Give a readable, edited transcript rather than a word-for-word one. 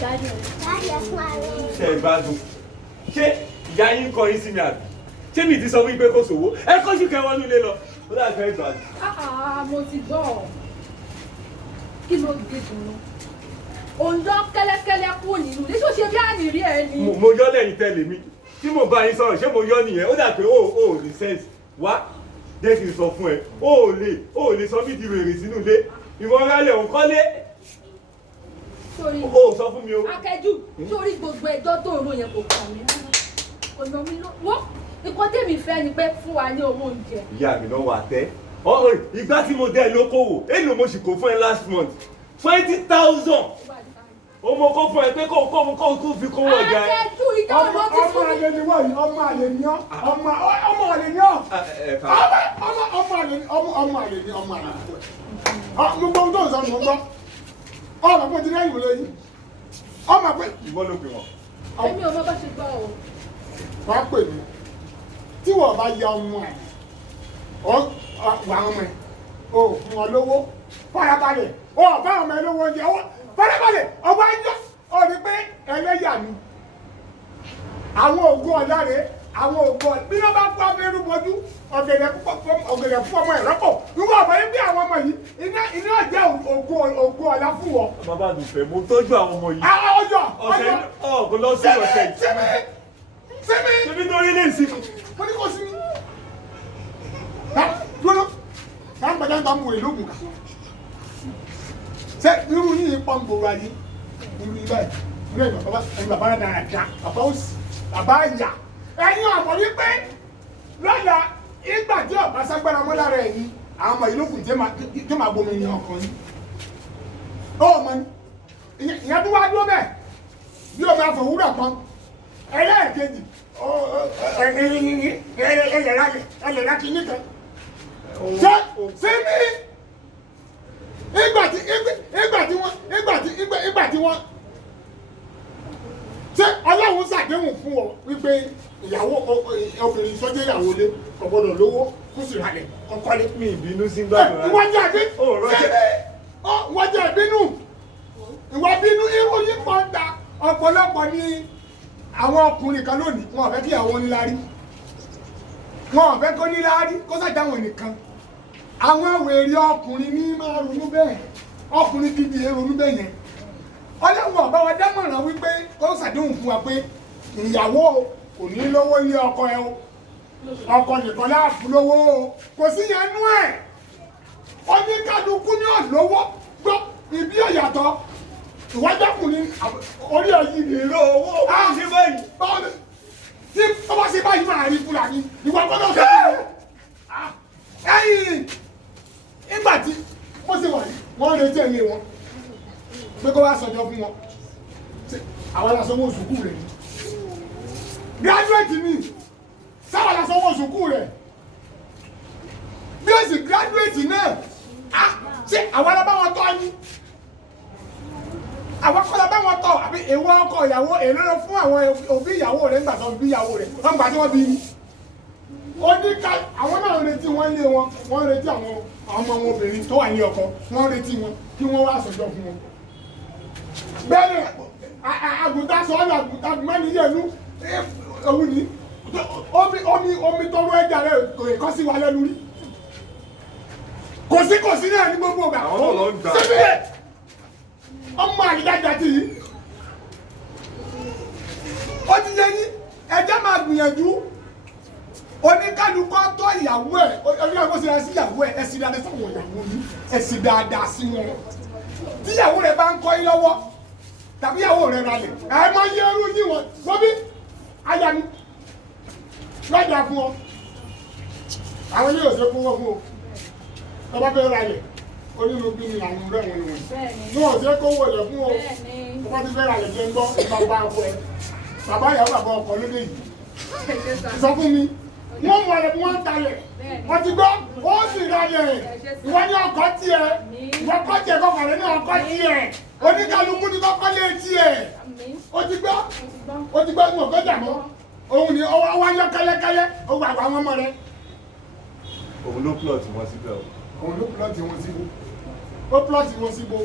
ṣe ìgbádùn ṣé ìyá yín kọ yín sí mi àbí ṣé mi ti sọ wípé kò sówó ẹ kọ́ sí kẹwọn nílé lọ ó dà fẹ́ ìgbádùn. mo ti gbọ́ ọ kí ló dé dùnú òǹdọ́ kẹ́lẹ́kẹ́lẹ́ kú nínú ní ṣòṣe bí ànírí ẹ ni. mo yọ lẹ́yìn tẹ́lẹ̀ mi tí mo bá yín sọ̀rọ̀ ṣé mo yọ nìyẹn ó dà pé ó ní sense wá jẹ́ kí n sọ fún ẹ ó lè sọ mí di wèrè sínú ilé ìmọ̀rálẹ̀ òun kọ́lé ó sọ fún mi o. akẹ́jù sórí gbogbo ẹjọ́ tó ń ro yẹn kò kàn mí ọ̀nà mi ló wọ́n nǹkan tèmi fẹ́ ni pé fún wa ní owó oúnjẹ. ìyá mi náà wà tẹ́ ìgbà tí mo dẹ́ lókòwò èlò mo sì kó fún ẹ last month 20,000 o mo kó fún ẹ pé kó fi kówó ọjà ẹ. akẹ́jù ìjọ ló ti fún mi. ọmọ àlè ni wọ́n yìí ọmọ àlè ni ọ́ ọmọ àlè ni ọ́ ọmọ àlè ni gbogbo ohun tó ń sọ ní ọgbọ́n ọmọ pé ti lẹ́yìn lẹ́yìn ọmọ pé. ìbọn ló pè wọ́n. èmi ò mọ bá ṣe gbọ́ o. wọ́n pè mí tí wọ́n bá ya ọmọ ẹ̀ wà ọmọ ẹ̀ o fún ọ lówó farabalẹ̀ o bá ọmọ ẹ̀ lówó oúnjẹ farabalẹ̀ ọba ẹjọ́ ọ ní pé ẹlẹ́yà mi àwọn ògùn ọ̀láre àwọn ògùn bí wọ́n bá kó abẹ́rú bọ́jú ọ̀gẹ̀dẹ̀ fún ọmọ ẹ̀ rọ́pò nígbà ọ̀bọ̀ yín bí àwọn ọmọ yìí iná jẹ́ ògùn ọ̀la fún wọn. bàbá mi fẹ́ mo tọ́jú àwọn ọmọ yìí. ọjọ́ kò lọ sí ọ̀sẹ̀ yìí. sẹ́mi ṣebí torí lè sí mi. mo ní kò sí mi. dúró náà gbàdá ń ta mú èlò ògùn ká. ṣé irú yìí pọ̀ ń gbòòrò ayé irú yìí báyìí irú ẹ̀yìn bàbá rẹ̀ dára dá bàbá òsì bàbá àyà ẹ̀yin ọ̀pọ̀ wípé lọ́la ìgbà tí ọ̀bá ságbára mọ́ lára ẹ̀yin àwọn ọmọ ìlú kùn tí máa gbomi ní ọkàn yín ó mọ ní ìyẹn tó wá dúró bẹ́ẹ̀ bí o máa fòwúrọ̀ kan ẹlẹ́ẹ̀kejì ẹlẹ́ra kìíní kan ṣé ní ìgbà tí wọ́n ṣé ọlọ́run ṣàdéhùn fún ọ wípé ìyàwó obìnrin sọ́jẹ́ ìyàwó lé ọ̀gbọ́dọ̀ lówó kó sì ralẹ̀ kọ́kọ́lé. mi ìbínú sí gbàgbọ́ ìwọ jẹ́ ìbínú ìwọ bínú irú yìí pọ̀ ń ta ọ̀pọ̀lọpọ̀ ní àwọn ọkùnrin kan lónìí wọn ò fẹ́ kí ìyàwó níláárí wọn ò fẹ́ kó níláárí kó sàjáwọn nìkan àwọn wèrè ọkùnrin ní máa ronú bẹ́ẹ̀ ọkùnrin gidi ronú bẹ́ẹ̀ yẹn ọlọ́wọ́ ọ̀bá wa dámọ̀ràn wípé ó ṣàdéhùn fún wa pé ìyàwó kò ní lówó ilé ọkọ ẹ o ọkọ nìkan láàfù lówó o kò sí yẹn nú ẹ̀ oníkálukú ní ọ̀lọ́wọ́ gbọ́ ìbí ọ̀yàtọ̀ ìwájọ́kùnrin orí ọ̀yìn ìró owó ṣe báyìí. tí ó bá ṣe báyìí máa rí fúlàní ìwà gbọ́dọ̀ fẹ́ ẹ̀yìn ìgbà tí wọ́n ṣe wà yìí wọ́n retí ẹ̀yìn wọn pé kó wá sọjọ́ fún wọn àwọn aláṣọwọ́ òṣùkú rẹ̀ graduate ni sáwọn aláṣọwọ́ òṣùkú rẹ̀ bí ó sì graduate náà ṣé àwọn alábáwọn tọ́ ni àwọn kọ́lá báwọn tọ́ àbí èèwọ̀ ọkọ ìyàwó èlò fún àwọn òbí ìyàwó rẹ̀ nígbà tó bí ìyàwó rẹ̀ wọ́n gbà tí wọ́n bí oníkà àwọn náà retí wọ́n lé wọn wọ́n retí àwọn ọmọ wọn obìnrin tó wà ní ọkọ wọ́n retí wọn kí wọ́n wá sọjọ́ fún wọn bẹ́ẹ̀ àgùntàn sọ́ọ́lù àgùntàn mẹ́ni yẹnu òun ni omi tọrọ ẹja rẹ kò sí wa lẹ́nu rí kò sí náà ní gbogbo ọgbà síbi ọmọ àrídájà tì í ó ti yẹ yín ẹjẹ́ máa gbìyànjú oníkálukọ́ tọ́ ìyàwó ẹ̀ oníkálukọ́ sí ẹ sí ìyàwó ẹ̀ ẹ sì dáadáa sáwọn ìyàwó yìí ẹ sì dáadáa sí wọn tí ìyàwó rẹ̀ bá ń kọ́ yín lọ́wọ́ tàbí ìyàwó rẹ̀ ralẹ̀ ẹ máa yẹ ẹrú yín wọn wọ́n bí aya mi lọ́jà fún ọ àwọn ilé òṣèlú fún wọn fún ọ tọ́ba fẹ́ ralẹ̀ onílùbí ni àwọn ọ̀rẹ́ wọn ni wọn ò ṣe kó wọlé fún ọ tọ́ba ti fẹ́ ralẹ̀ jẹ́ ń gbọ́ bàbá ọkọ ẹ bàbá ìyàwó bàbá ọkọ lóde yìí sọ fún mi wọ́n mú ọ̀rẹ́ wọ́n talẹ̀ wọ́n ti gbọ́ ó sì ralẹ̀ ìwọ ní ọkọ̀ tiẹ̀ ìwọ kọ́ tiẹ̀ kọ́kọ́ rẹ̀ ní ọkọ̀ tiẹ̀ oníkàlùkù ní kọ́kọ́ lé tiẹ̀ ó ti gbọ́ ní ọ̀gọ́ dàmọ́ òun ni ọwọ́ ayọ́ kẹ́lẹ́kẹ́lẹ́ ó gbà àwọn ọmọ rẹ̀. òun ló plọ̀tì wọn síbẹ̀ o. òun ló plọ̀tì wọn síbò ó plọ̀tì wọn síbò